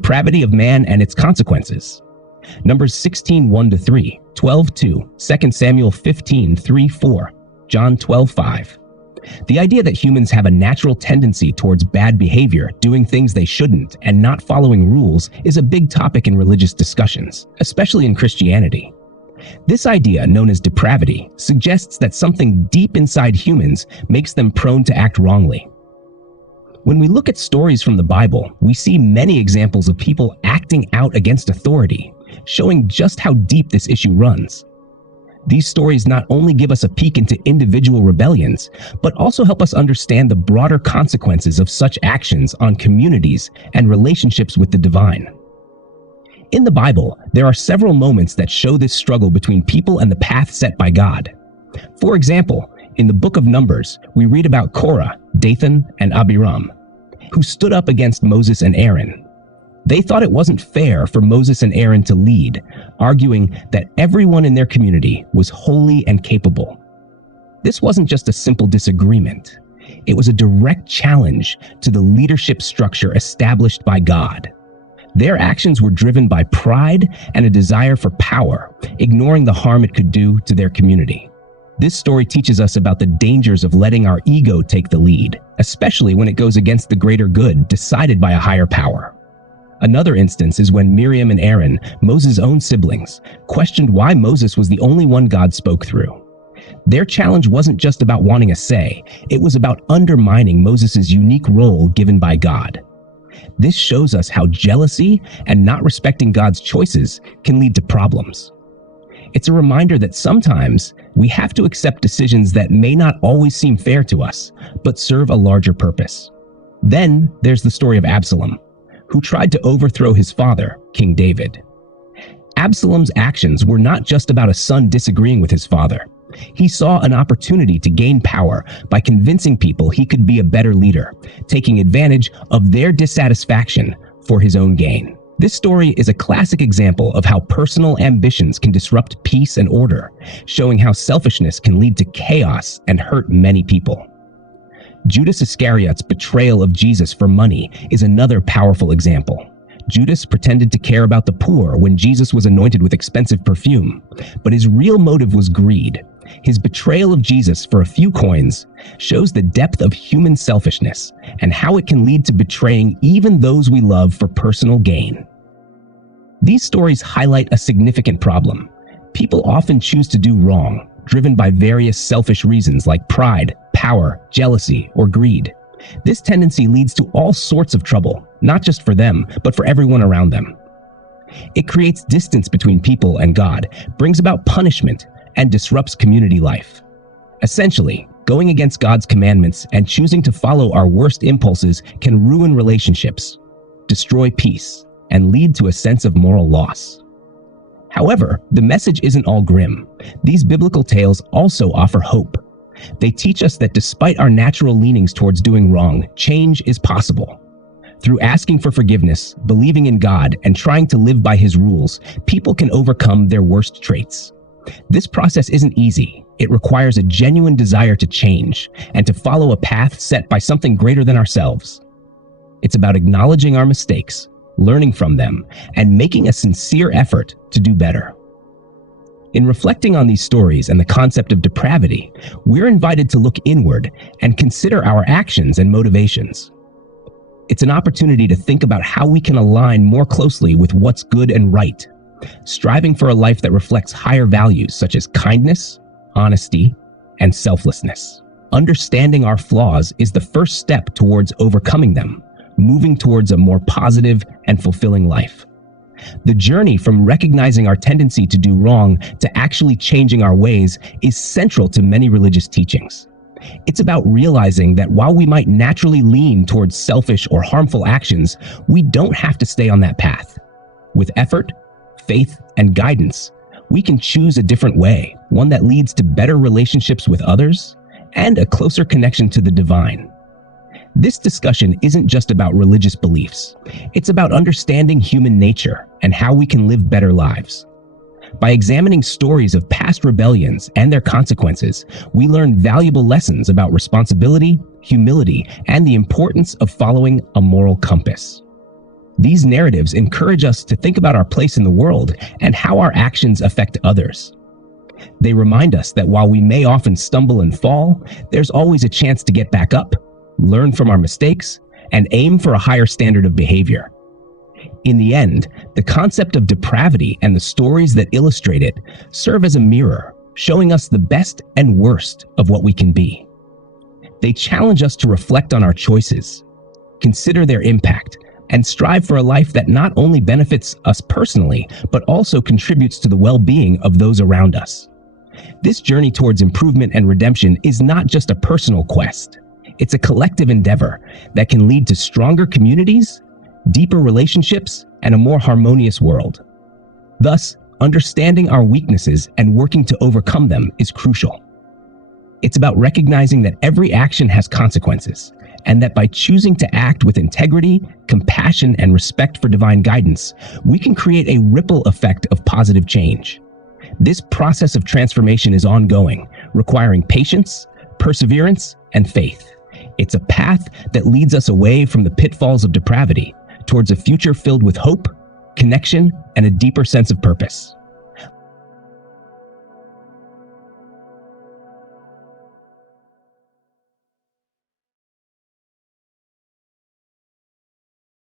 Depravity of Man and Its Consequences. Numbers 16:1-3, 12:2, 2 Samuel 15:3-4, John 12:5. The idea that humans have a natural tendency towards bad behavior, doing things they shouldn't, and not following rules is a big topic in religious discussions, especially in Christianity. This idea, known as depravity, suggests that something deep inside humans makes them prone to act wrongly. When we look at stories from the Bible, we see many examples of people acting out against authority, showing just how deep this issue runs. These stories not only give us a peek into individual rebellions, but also help us understand the broader consequences of such actions on communities and relationships with the divine. In the Bible, there are several moments that show this struggle between people and the path set by God. For example, in the book of Numbers, we read about Korah, Dathan, and Abiram, who stood up against Moses and Aaron. They thought it wasn't fair for Moses and Aaron to lead, arguing that everyone in their community was holy and capable. This wasn't just a simple disagreement. It was a direct challenge to the leadership structure established by God. Their actions were driven by pride and a desire for power, ignoring the harm it could do to their community. This story teaches us about the dangers of letting our ego take the lead, especially when it goes against the greater good decided by a higher power. Another instance is when Miriam and Aaron, Moses' own siblings, questioned why Moses was the only one God spoke through. Their challenge wasn't just about wanting a say, it was about undermining Moses' unique role given by God. This shows us how jealousy and not respecting God's choices can lead to problems. It's a reminder that sometimes we have to accept decisions that may not always seem fair to us, but serve a larger purpose. Then there's the story of Absalom, who tried to overthrow his father, King David. Absalom's actions were not just about a son disagreeing with his father. He saw an opportunity to gain power by convincing people he could be a better leader, taking advantage of their dissatisfaction for his own gain. This story is a classic example of how personal ambitions can disrupt peace and order, showing how selfishness can lead to chaos and hurt many people. Judas Iscariot's betrayal of Jesus for money is another powerful example. Judas pretended to care about the poor when Jesus was anointed with expensive perfume, but his real motive was greed. His betrayal of Jesus for a few coins shows the depth of human selfishness and how it can lead to betraying even those we love for personal gain. These stories highlight a significant problem. People often choose to do wrong, driven by various selfish reasons like pride, power, jealousy, or greed. This tendency leads to all sorts of trouble, not just for them, but for everyone around them. It creates distance between people and God, brings about punishment, and disrupts community life. Essentially, going against God's commandments and choosing to follow our worst impulses can ruin relationships, destroy peace, and lead to a sense of moral loss. However, the message isn't all grim. These biblical tales also offer hope. They teach us that despite our natural leanings towards doing wrong, change is possible. Through asking for forgiveness, believing in God, and trying to live by His rules, people can overcome their worst traits. This process isn't easy. It requires a genuine desire to change and to follow a path set by something greater than ourselves. It's about acknowledging our mistakes, learning from them, and making a sincere effort to do better. In reflecting on these stories and the concept of depravity, we're invited to look inward and consider our actions and motivations. It's an opportunity to think about how we can align more closely with what's good and right, striving for a life that reflects higher values such as kindness, honesty, and selflessness. Understanding our flaws is the first step towards overcoming them, moving towards a more positive and fulfilling life. The journey from recognizing our tendency to do wrong to actually changing our ways is central to many religious teachings. It's about realizing that while we might naturally lean towards selfish or harmful actions, we don't have to stay on that path. With effort, faith, and guidance, we can choose a different way, one that leads to better relationships with others and a closer connection to the divine. This discussion isn't just about religious beliefs. It's about understanding human nature and how we can live better lives. By examining stories of past rebellions and their consequences, we learn valuable lessons about responsibility, humility, and the importance of following a moral compass. These narratives encourage us to think about our place in the world and how our actions affect others. They remind us that while we may often stumble and fall, there's always a chance to get back up, learn from our mistakes, and aim for a higher standard of behavior. In the end, the concept of depravity and the stories that illustrate it serve as a mirror, showing us the best and worst of what we can be. They challenge us to reflect on our choices, consider their impact, and strive for a life that not only benefits us personally, but also contributes to the well-being of those around us. This journey towards improvement and redemption is not just a personal quest. It's a collective endeavor that can lead to stronger communities, deeper relationships, and a more harmonious world. Thus, understanding our weaknesses and working to overcome them is crucial. It's about recognizing that every action has consequences, and that by choosing to act with integrity, compassion, and respect for divine guidance, we can create a ripple effect of positive change. This process of transformation is ongoing, requiring patience, perseverance, and faith. It's a path that leads us away from the pitfalls of depravity towards a future filled with hope, connection, and a deeper sense of purpose.